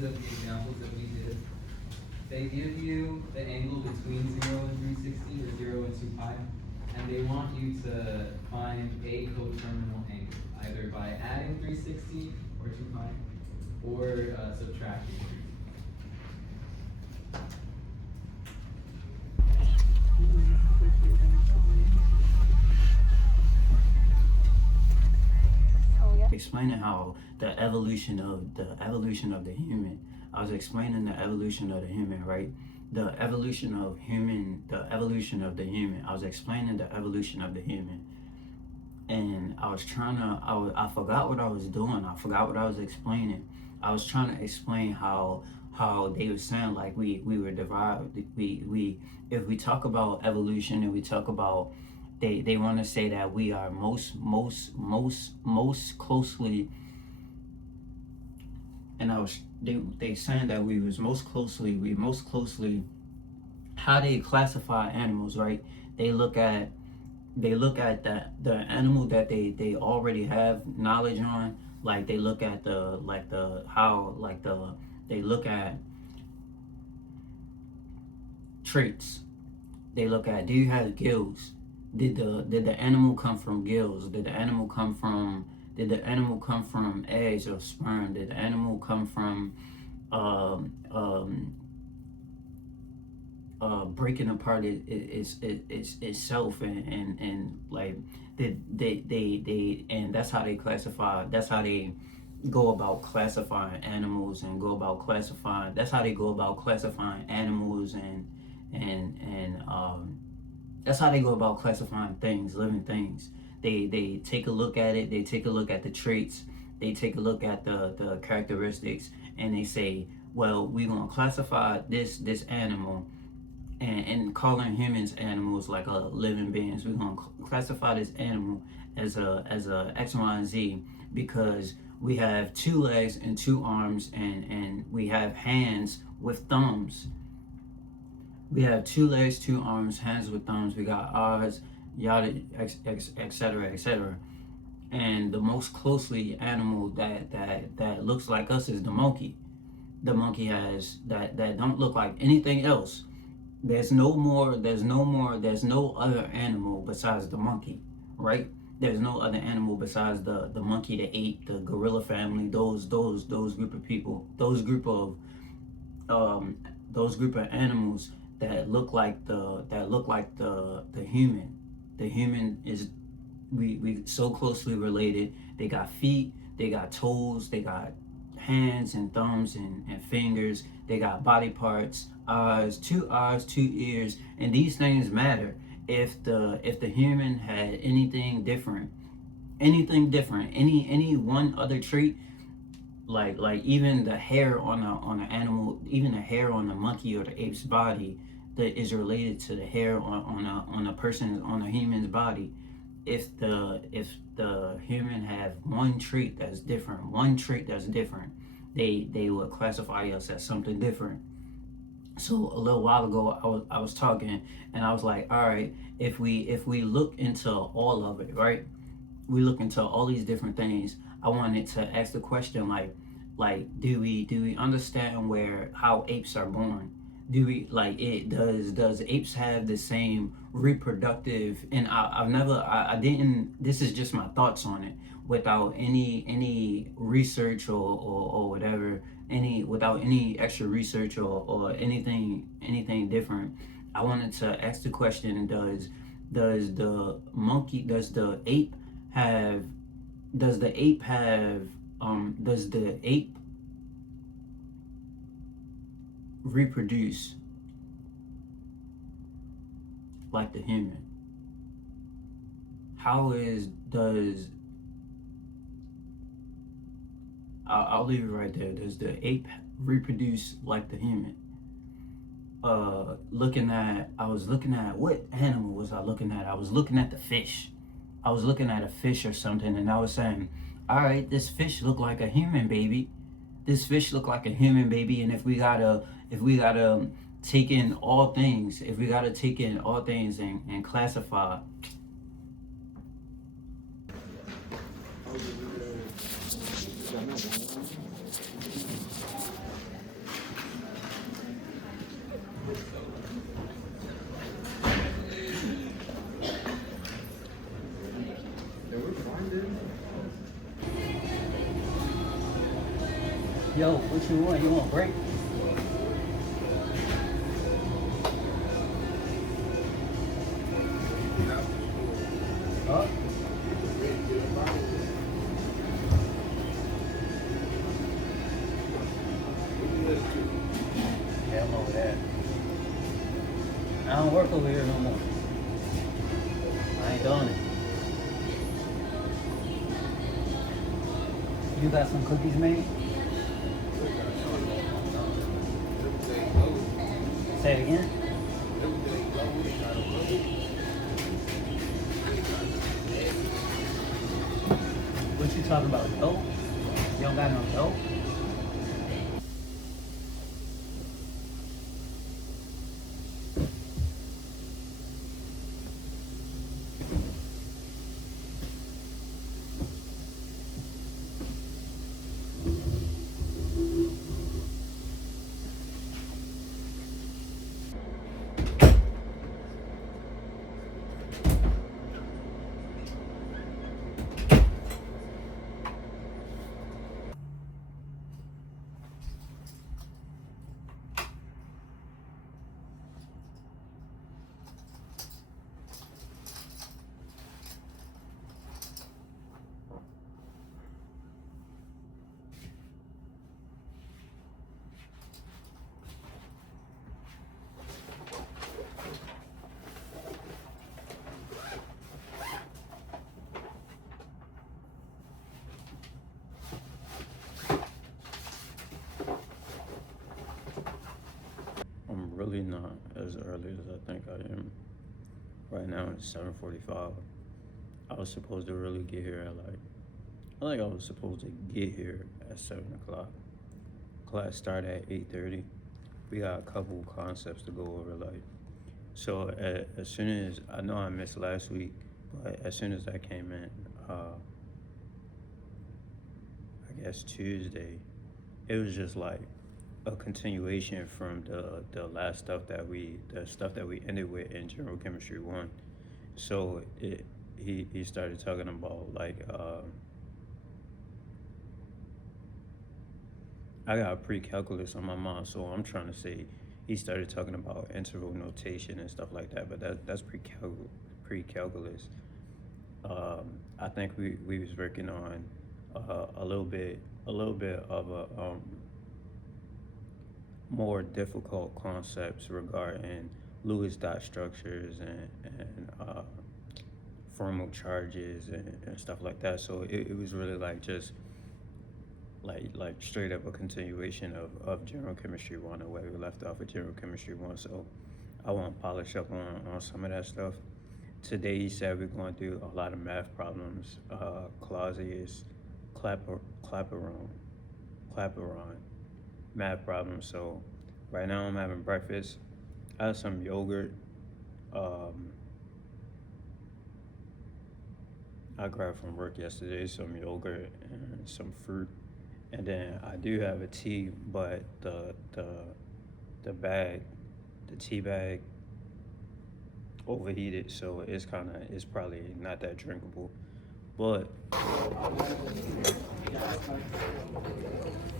opposite of the examples that we did. They give you the angle between 0 and 360, or 0 and 2 pi, and they want you to find a coterminal angle, either by adding 360 or 2 pi, or subtracting 3. Explaining how the evolution of the human. I was explaining the evolution of the human, right? The evolution of the human. I was explaining the evolution of the human, and I was trying to. I forgot what I was doing. I forgot what I was explaining. I was trying to explain how they were saying like we were derived. We if we talk about evolution and we talk about they want to say that we are most closely, and they saying that we most closely how they classify animals, right? They look at the animal that they already have knowledge on, like they look at they look at traits. They look at, do you have gills? Did the animal come from gills? Did the animal come from eggs or sperm? Did the animal come from breaking apart itself and like they and that's how they classify. That's how they go about classifying animals and go about classifying. That's how they go about classifying animals and that's how they go about classifying things, living things. They take a look at it. They take a look at the traits. They take a look at the characteristics, and they say, well, we're gonna classify this animal, and calling humans animals like living beings. We're gonna classify this animal as a X, Y, and Z because we have 2 legs and 2 arms, and we have hands with thumbs. We have 2 legs, 2 arms, hands with thumbs. We got eyes, yada, etc., etc. And the most closely animal that looks like us is the monkey. The monkey has that don't look like anything else. There's no other animal besides the monkey, right? There's no other animal besides the monkey, the ape, the gorilla family, those group of people, those group of animals that look like the human. The human is we so closely related. They got feet, they got toes, they got hands and thumbs and fingers. They got body parts, eyes, 2 ears, and these things matter. If the human had anything different, any one other trait, like even the hair on an animal, even the hair on the monkey or the ape's body, that is related to the hair on a human's body. If the human have one trait that's different, they would classify us as something different. So a little while ago, I was talking, and I was like, all right, if we look into all of it, right? We look into all these different things. I wanted to ask the question, like do we understand how apes are born? Do we does apes have the same reproductive? And I didn't. This is just my thoughts on it, without any research or whatever, without any extra research or anything different. I wanted to ask the question: does the ape reproduce like the human? I'll leave it right there. Does the ape reproduce like the human? I was looking at what animal was I looking at? I was looking at the fish. I was looking at a fish or something, and I was saying, all right, this fish look like a human baby. This fish look like a human baby, and if we gotta take in all things, and classify. Yo, what you want? You want a break? Huh? Yeah, I'm over there. I don't work over here no more. I ain't doing it. You got some cookies made? Say it again. What you talking about? Dope? You don't got no dope? I'm really not as early as I think I am. Right now it's 7:45. I was supposed to really get here at I was supposed to get here at 7 o'clock. Class start at 8:30. We got a couple concepts to go over. So as soon as I know I missed last week, but as soon as I came in, I guess Tuesday, it was just like a continuation from the last stuff that we ended with in general chemistry 1. So he started talking about I got pre-calculus on my mind, so I'm trying to say he started talking about interval notation and stuff like that, but that's pre-calculus. I think we was working on a little bit of a more difficult concepts regarding Lewis dot structures and formal charges and stuff like that. So it was really just straight up a continuation of general chemistry 1, the way we left off with general chemistry 1. So I want to polish up on some of that stuff. Today he said we're going to do a lot of math problems, Clausius, Clapeyron math problems. So right now I'm having breakfast. I had some yogurt. I grabbed from work yesterday some yogurt and some fruit, and then I do have a tea, but the tea bag overheated, so it's probably not that drinkable. But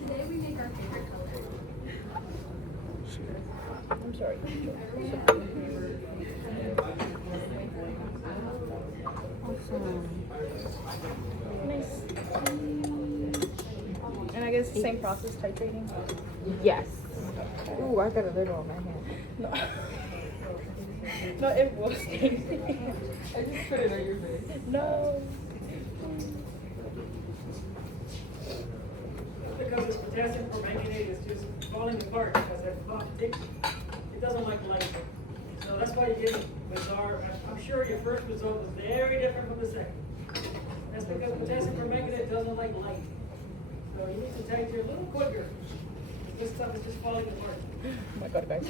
today we make our favorite color. I'm sorry. Awesome. Nice. And I guess same process, titrating? Yes. Ooh, I got a little on my hand. No. No, it was. I just put it on your face. No. Because this potassium permanganate is just falling apart because it doesn't like light. So that's why you get bizarre. I'm sure your first result was very different from the second. That's because potassium permanganate doesn't like light. So you need to titrate a little quicker. This stuff is just falling apart. Oh my god, guys.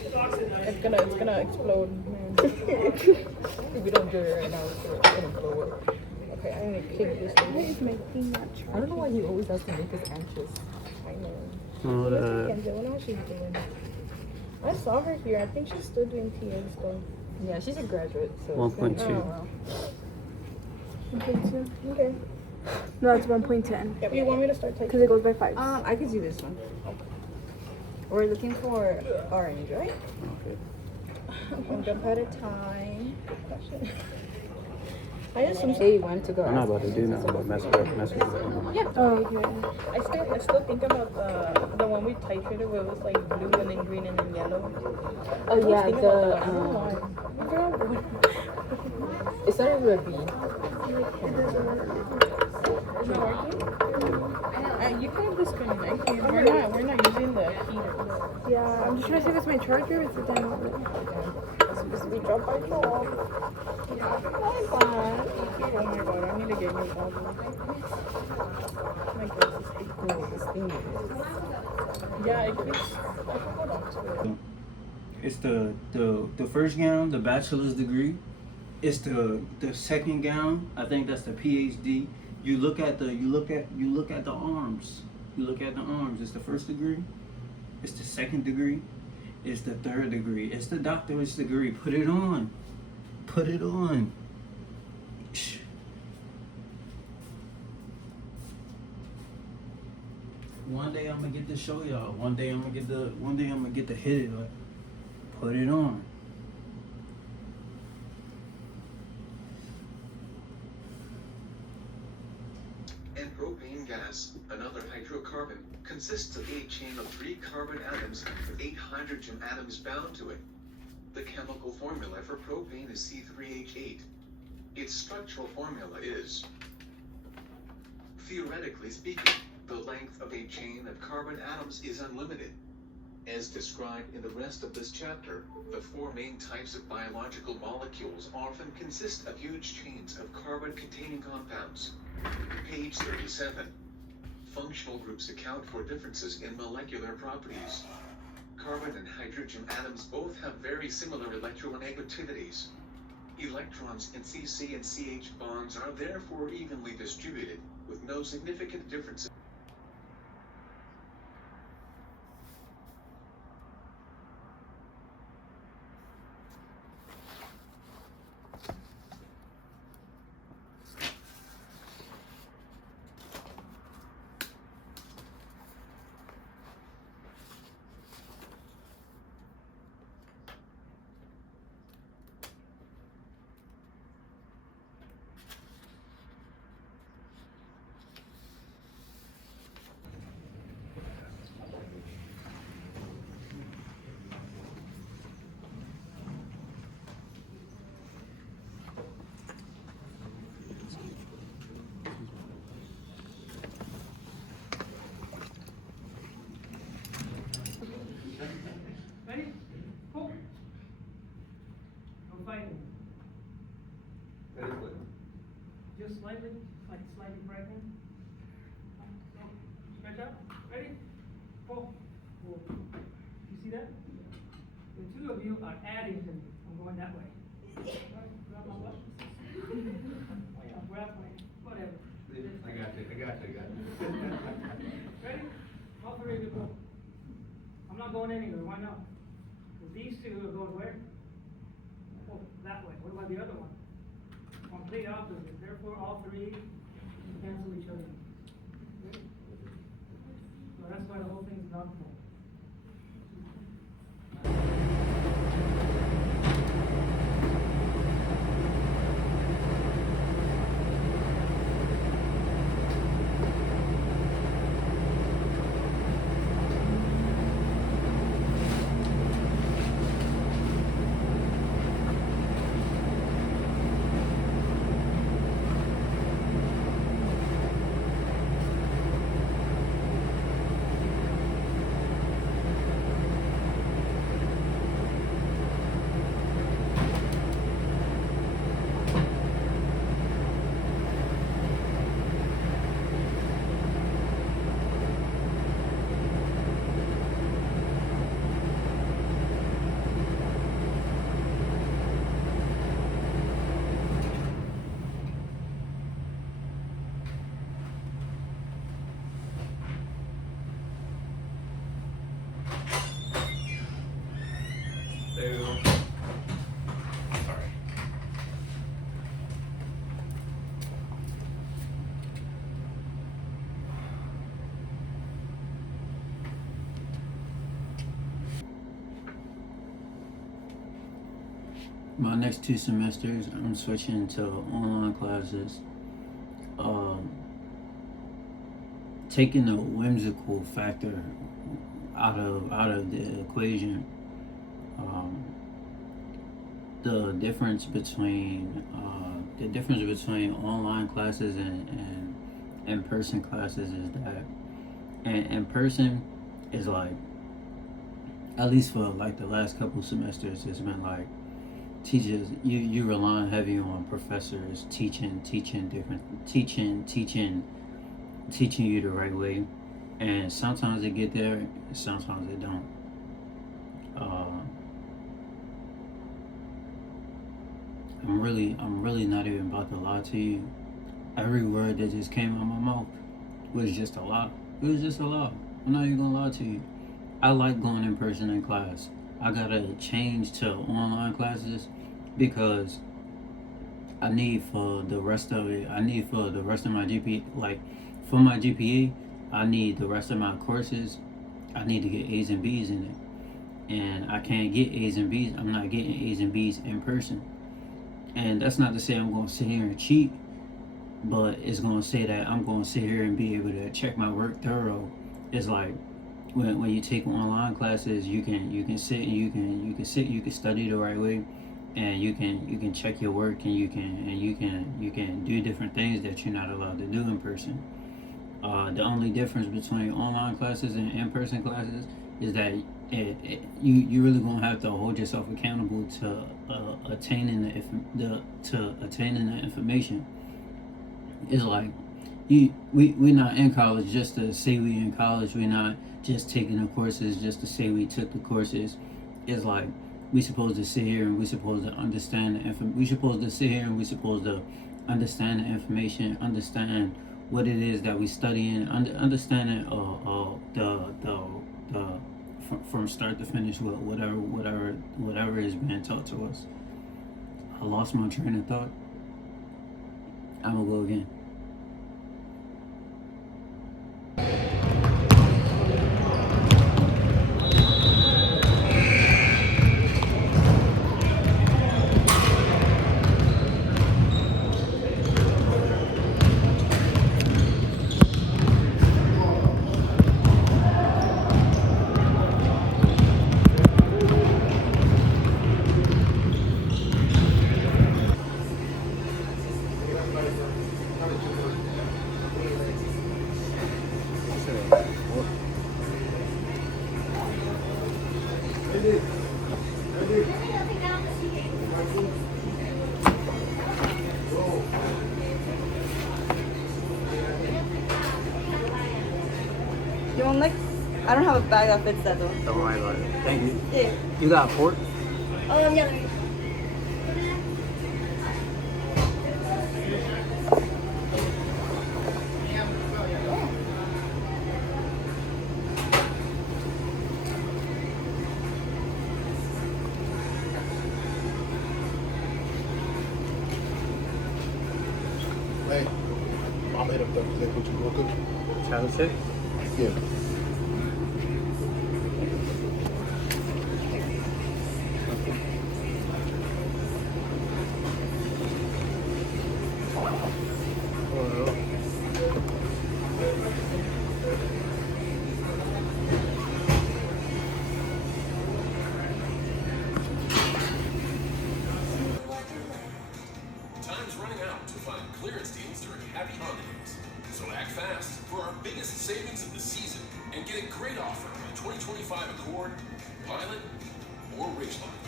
It's oxidized. It's gonna explode, man. If we don't do it right now, it's gonna blow up. Okay, I'm gonna clean this one. Why is my thing not charging? I don't know why he always has to make us anxious. I know. Hold What's up. Kenzie? What else she's doing? I saw her here. I think she's still doing TA stuff. Yeah, she's a graduate, so. 1.2. Oh, wow. Okay, too. Okay. No, it's 1.10. You want me to start Because typing? it goes by fives. I could do this one. We're looking for orange, right? Okay. One jump at a time. I just say you want to go. I'm not about to do nothing but mess with it. Oh, okay. I still think about the one we titrated where it was like blue and then green and then yellow. Oh yeah, Think about that. I don't know why. I forgot what. it started with a B. Is it working? You can disconnect it. We're not using the heater. Yeah, I'm just trying to see if it's my charger or if it's an outlet. We drop by job. Oh my god, I need to get new goggles. My glasses hate This thing. Yeah, it keeps. I can hold on to it. It's the first gown, the bachelor's degree. It's the second gown. I think that's the PhD. You look at the arms. You look at the arms. It's the first degree. It's the second degree. It's the third degree. It's the doctorate degree. Put it on. Put it on. Shh. One day I'm gonna get to show y'all. One day I'm gonna get to hit it. Like, put it on. And propane gas, another hydrocarbon, consists of a chain of 3 carbon atoms with 8 hydrogen atoms bound to it. The chemical formula for propane is C3H8. Its structural formula is, theoretically speaking, the length of a chain of carbon atoms is unlimited. As described in the rest of this chapter, the 4 main types of biological molecules often consist of huge chains of carbon-containing compounds. Page 37. Functional groups account for differences in molecular properties. Carbon and hydrogen atoms both have very similar electronegativities. Electrons in CC and CH bonds are therefore evenly distributed, with no significant differences. Ready? Go. I'm fighting. Ready, what? Just slightly, slightly pregnant. No. Stretch out. Ready? Pull. Pull. You see that? The 2 of you are adding to me. I'm going that way. Grab my butt. Oh yeah, grab my, whatever. I got you. Ready? All 3 of you go. I'm not going anywhere. Why not? Because these 2 are going where? Oh, that way. What about the other one? Complete opposite. Therefore, all 3 cancel each other. Okay? So that's why the whole thing is not full. my next 2 semesters, I'm switching to online classes. Taking the whimsical factor out of the equation. The difference between online classes and in-person classes is that in person is like, at least for like the last couple semesters, it's been like teachers, you relying heavy on professors teaching you the right way, and sometimes they get there and sometimes they don't. I'm really not even about to lie to you. Every word that just came out of my mouth was just a lie. It was just a lie. I'm not even gonna lie to you. I like going in person in class. I gotta change to online classes because I need for the rest of it. I need for the rest of my GPA. Like for my GPA, I need the rest of my courses. I need to get A's and B's in it, and I can't get A's and B's. I'm not getting A's and B's in person. And that's not to say I'm going to sit here and cheat, but it's going to say that I'm going to sit here and be able to check my work thorough. It's like when you take online classes, you can sit and you can study the right way, and you can check your work, and you can do different things that you're not allowed to do in person. The only difference between online classes and in-person classes is that you really gonna have to hold yourself accountable to attaining the information. It's like we're not in college just to say we in college. We're not just taking the courses just to say we took the courses. It's like we supposed to sit here and we supposed to understand we supposed to sit here and we supposed to understand the information, understand what it is that we studying, understanding the from start to finish with whatever is being taught to us. I lost my train of thought. I'm gonna go again. You want like? I don't have a bag that fits that though. Don't worry about it. Thank you. Yeah. You got pork? Yeah. Hey, I'll hit up that what you real quick. Sounds sick. Yeah. Time's running out to find clearance deals during Happy Honda Days. So act fast for our biggest savings of the season and get a great offer on a 2025 Accord, Pilot, or Ridgeline.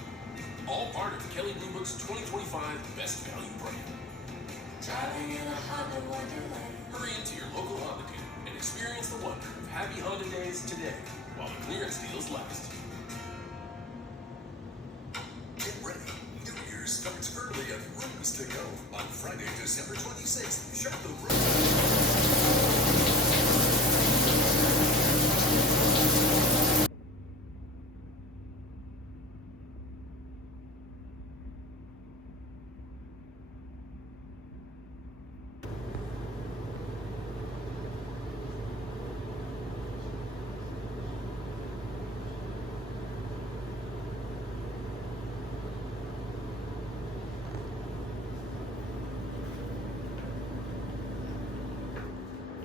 All part of Kelly Blue Book's 2025 Best Value Brand. Hurry into your local Honda dealer and experience the wonder of Happy Honda Days today while the clearance deals last. Get ready. New Year's starts early at Rooms to Go on Friday, December 26th. Shop the Rooms.